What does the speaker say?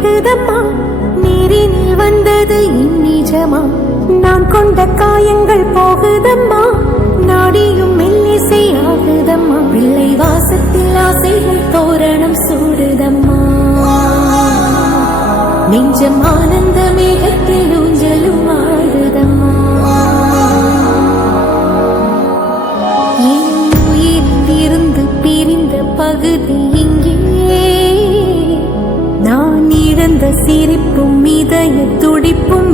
ஆகுதம்மா, நீரினில் வந்தது இந்நிஜமா, நான் கொண்ட காயங்கள் போகுதம்மா, நாடியும் மெல்லிசை ஆகுதம்மா, பிள்ளை வாசத்தில் ஆசைகள் தோரணம் சூடுதம்மா, நெஞ்சம் ஆனந்த மேகத்தில் ஊஞ்சலும் ஆடுதம்மா. என் உயிரிலிருந்து பிரிந்த பகுதி இங்கே, நான் இழந்த சிரிப்பும் இதய துடிப்பும்